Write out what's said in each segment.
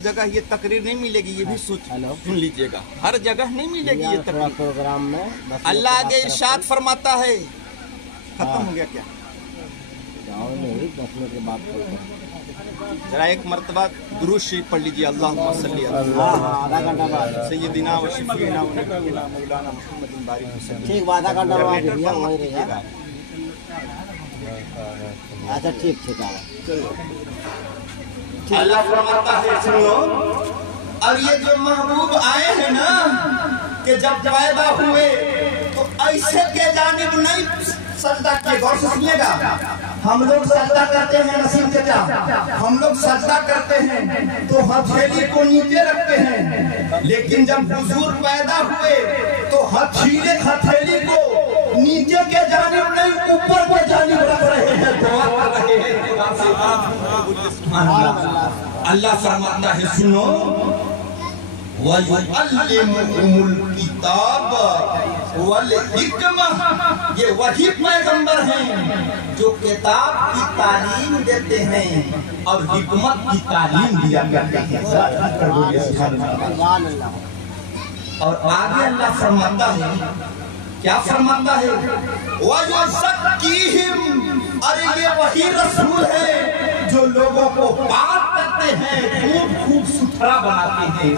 जगह ये तकरीर नहीं मिलेगी, ये भी सुन लीजिएगा, हर जगह नहीं मिलेगी ये तकरीर। प्रोग्राम में अल्लाह आगे इरशाद फरमाता है, खत्म हो गया क्या? गाँव में ही 10 मिनट के बाद जरा एक मरतबा दुरूद शरीफ पढ़ लीजिए। अल्लाहुम्मा सल्ली अला आधा घंटा बाद सय्यदिना व शफीना व नबीना मौलाना मुहम्मदिन बारिक वसल्लम। ठीक, आधा घंटा बाद वही रहेगा। अच्छा ठीक ठीक है। अल्लाह फरमाता है, सुनो, और ये जो महबूब आए हैं ना, कि जब पैदा हुए तो ऐसे के जानिब नहीं सजदा किए। गौर से सुनिएगा, हम लोग सजदा करते हैं नसीब चाचा, हम लोग सजदा करते हैं तो हथेली को नीचे रखते हैं, लेकिन जब हुजूर पैदा हुए तो हथेली को नीचे के जानिब नहीं ऊपर के जानिब रख रहे हैं, दुआ कर रहे हैं। अल्लाह फरमाता है, सुनो, वयुअल्लिमुहुमुल किताब वल हिक्मा, ये वही पैगंबर हैं जो किताब की तालीम देते हैं और हिकमत की तालीम दिया करते हैं। और आगे अल्लाह फरमाता है, क्या फरमाता है? वयुज़क्कीहिम, अरे ये वही रसूल है जो लोगों को पाक करते हैं, खूब सुथरा बनाते हैं।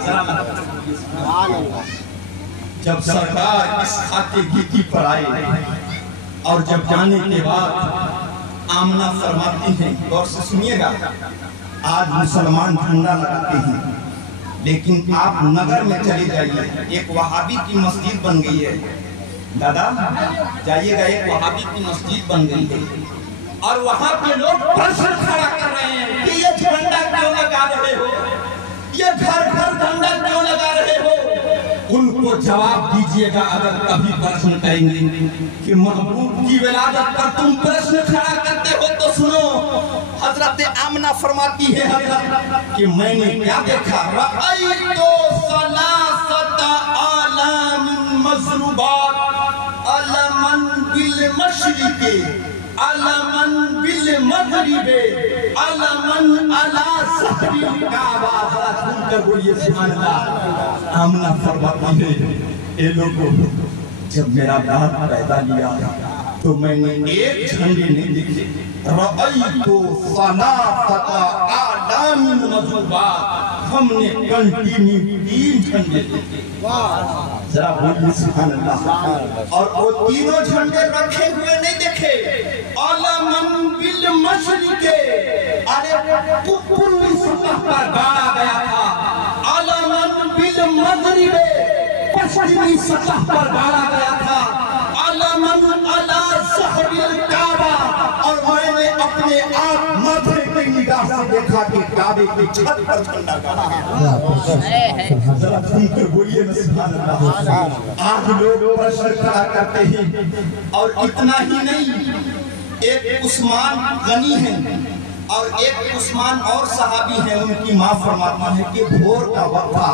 जब सरकार इस खाते गीती पर आए और जब जाने के बाद आमना फरमाती हैं, गौर से सुनिएगा, आज मुसलमान झंडा लगाते हैं, लेकिन आप नगर में चले जाइए, एक वहाबी की मस्जिद बन गई है। दादा जाइएगा, एक वहाबी की मस्जिद बन गई है और वहां पे लोग प्रश्न खड़ा कर रहे हैं कि ये झंडा क्यों लगा रहे हो, ये घर घर झंडा क्यों लगा रहे हो? उनको जवाब दीजिएगा, अगर कभी प्रश्न करेंगे कि महबूब की विलादत पर तुम प्रश्न खड़ा करते हो तो सुनो, हजरत आमना फरमाती है कि मैंने क्या देखा? रअयतु सलासता आलामिन मज़रूबात, अलमन बिल मशरिक़ि, अलमन बिल मग़रिबि, अलमन अला ज़हरिल काबा। सुनकर बोलिए सुभान अल्लाह। आमना फरमाती है, ए लोगों, जब मेरा बाप पैदा लिया तो मैंने एक झंडे नहीं देखे, रअयतु सलासता आलामिन मज़रूबात, हमने कंटिन्यू 3 झंडे देखे। जरा बोलिए सुभान अल्लाह। और वो तीनों झंडे रखे हुए नहीं देखे, अलमन बिल मशरिक़ि, अरे पूर्वी सतह पर गाड़ा गया था, अलमन बिल मग़रिबि, पश्चिमी सतह पर गाड़ा गया था, अलमन अला ज़हरिल काबा, और मैंने अपने आप माथे की निगाह से देखा कि काबे की छत पर झंडा गाड़ा है। जरा सुनकर बोलिए ना सुभान अल्लाह। आज लोग प्रश्न खड़ा करते हैं, और इतना ही नहीं, एक उस्मान गनी है और एक उस्मान और सहाबी है, उनकी माँ फरमाती है कि भोर का वक्त था,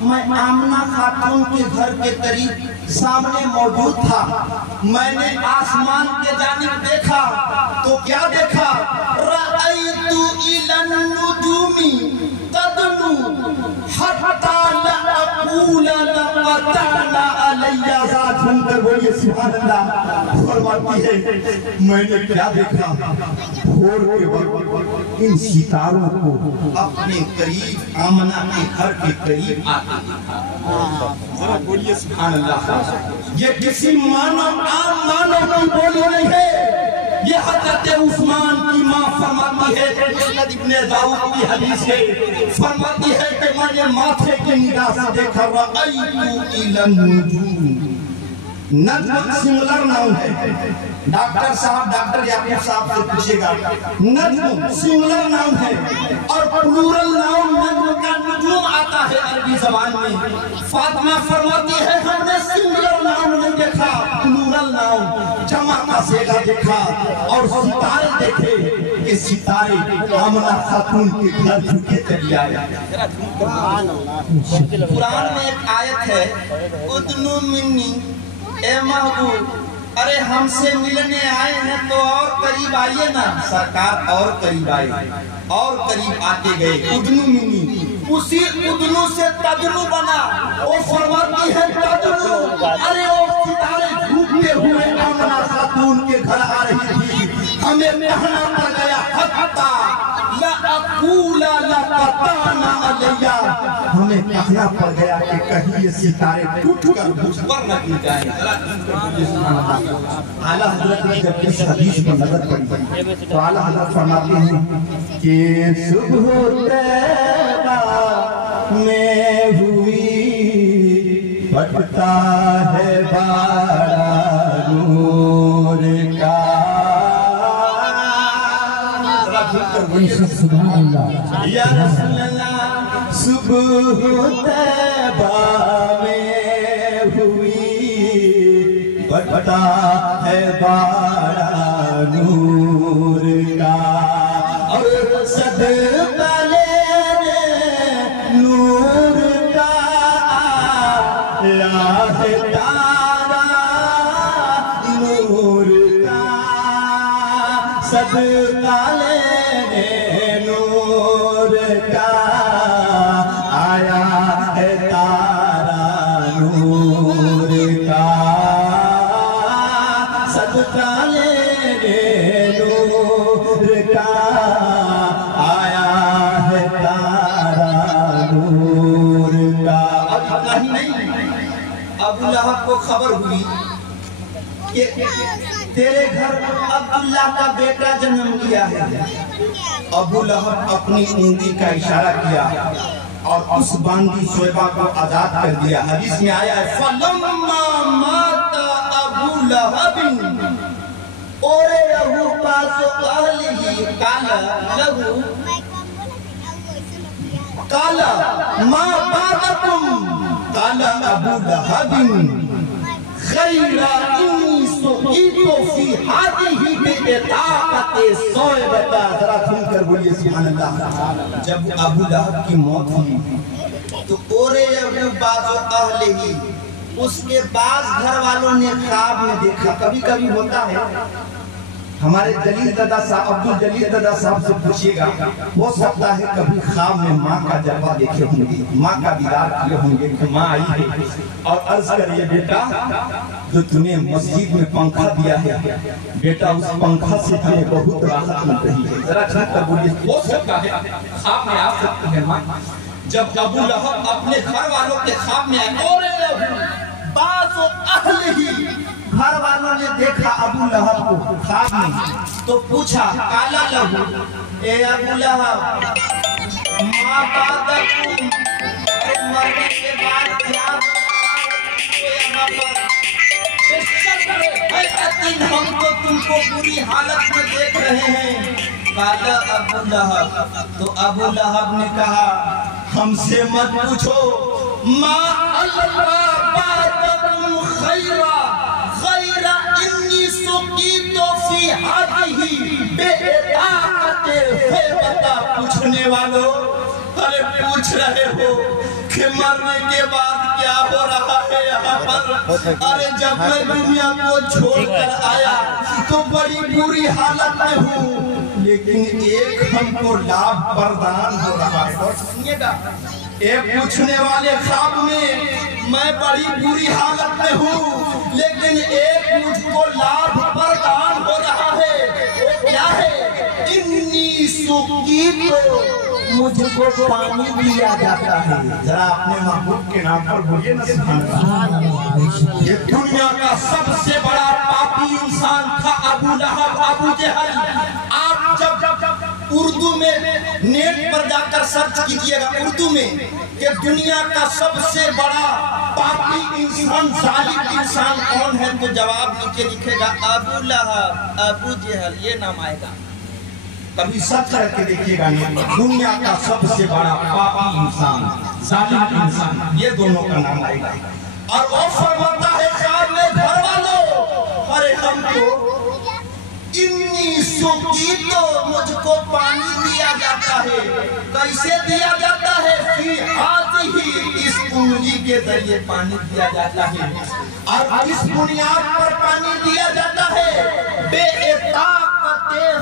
मैं आमना खातून के घर के करीब सामने मौजूद था, मैंने आसमान के जानिब देखा तो क्या देखा? रअयतु इलन नुजूमी तदनु हत्ता ला अक़ूला लक़ताना अलैया। सुनकर बोलिए सुभान अल्लाह। फरमाती है, मैंने क्या देखा? भोर के वक्त इन सितारों को अपने करीब, आमना के घर के करीब आते देखा। जरा बोलिए सुभान अल्लाह। ये किसी मानव आम मानव की बोली नहीं है, ये हज़रत उस्मान की माँ फरमाती है, मुस्नद इब्न दाऊद की हदीस है, फरमाती है कि मैंने माथे की निगाह से देखा, रअयतु इलन नुजूम। नज्म सिंगुलर नाउन है, डॉक्टर साहब, डॉक्टर याकूब साहब से पूछिएगा, नज्म सिंगुलर नाउन है और प्लूरल नाउन नज्म का नुजूम आता है अरबी जबान में। फातिमा फरमाती है, हमने सिंगुलर नाउन नहीं देखा, प्लूरल नाउन जमा का सेगा देखा और सितारे देखे कि सितारे आमना खातून के घर झुके चली आए। कुरान में एक आयत है, उदनु मिन्नी, ए महबूब, अरे हमसे मिलने आए हैं तो और करीब आइए ना। सरकार और करीब आए और करीब आते गए। उदनु मिन्नी, उदनू से तजनू बना, वो फरमाती है तजनू, अरे वो सितारे झूठते हुए आमना खातून के घर आ रही थी, हमें कहना पड़ गया हत्ता ला अकूला ला बताना अलैया, हमें कहना पड़ गया कि कहीं ये सितारे टूट कर मुझ पर न गिर जाए। आला हजरत ने जब इस हदीस पर नजर पड़ी तो आला हजरत फरमाते हैं कि सुबह तैबा में हुई बटता है बाड़ा नूर का। सुभान अल्लाह या रसूल अल्लाह, सुबह तैबा में हुई बटता है बाड़ा नूर का, और सदका लेने नूर का लाह तारा नूर का, सदका लेने नूर का आया है तारा नूर का, सदका लेने नूर का आया है तारा नूर का। अब नहीं, अबू लहब को खबर हुई कि तेरे घर अब्दुल्ला का बेटा जन्म लिया है। अबू लहब अपनी उंगली का इशारा किया और उस बांदी शोएबा को आजाद कर दिया। हदीस में आया है फलम्मा माता अबू लहब ओरे लहू पासो अहलिही काला लहू काला मा बादकुम काला अबू लहब खैरा इन्नी सुईतो फी हादिही बिताक़ते सोएबता। जरा सुनकर बोलिए सुभान अल्लाह। जब अबू लहब की मौत हुई तो ओरे अबू बाज़ो अहलिही, उसके बाद घर वालों ने ख्वाब में देखा। कभी कभी होता है, हमारे जलील दादा साहब अब्दुल जलील दादा साहब से पूछिएगा, हो सकता है कभी ख्वाब में माँ का जलवा देखे होंगे, माँ का दीदार किए होंगे कि माँ आई है और अर्ज करिए बेटा जो तूने मस्जिद में पंखा दिया है, बेटा उस पंखा से हमें बहुत राहत मिल रही है। जरा कर बोलिए, हो सकता है ख्वाब में आ सकती है माँ। जब अबू लहब अपने घर वालों के ख्वाब में आए, बाज़ो अहलिही, घर वालों ने देखा अबू लहब को ख्वाब में, तो पूछा काला लहू, ए अबू लहब माँ बादकुम, मरने के बाद क्या हम तो तुमको बुरी हालत में देख रहे हैं। काला अबू लहब, तो अबू लहब ने कहा हमसे मत पूछो, माँ अल्लाह बादकुम खैरा खैरा इन्नी सुकीतो फी हादिही बिताक़ते फ़ैबता। पूछने वालों, अरे पूछ रहे हो कि मरने के बाद क्या हो रहा है यहाँ पर? अरे जब मैं दुनिया को छोड़कर आया तो बड़ी बुरी हालत में हूँ, लेकिन एक हमको लाभ प्रदान हो रहा है। और सुनिएगा, एक पूछने वाले ख्वाब में मैं बड़ी बुरी हालत में हूँ, लेकिन एक मुझको लाभ प्रदान हो रहा है। वो क्या है? इन्नी सुकीतो, मुझको पानी दिया जाता है। जरा अपने महबूब के नाम पर बोलिए ना सुभान अल्लाह। ये दुनिया का सबसे बड़ा पापी इंसान था अबू लहब, अबू जहल। आप जब उर्दू में नेट पर जाकर सर्च कीजिएगा उर्दू में कि दुनिया का सबसे बड़ा पापी इंसान, जालिम इंसान कौन है, तो जवाब नीचे लिखेगा अबू लहब, अबू जहल, ये नाम आएगा। कभी सर्च करके देखिएगा, दुनिया का सबसे बड़ा पापी इंसान, जालिम इंसान, ये दोनों का नाम आएगा। और वो फरमाता है ख्वाब में, घर वालों, अरे हमको इन्नी सुकीतो, मुझको पानी दिया जाता है। कैसे दिया जाता है? फी हादिही, इस उंगली के जरिए पानी दिया जाता है। और इस बुनियाद पर पानी दिया जाता है।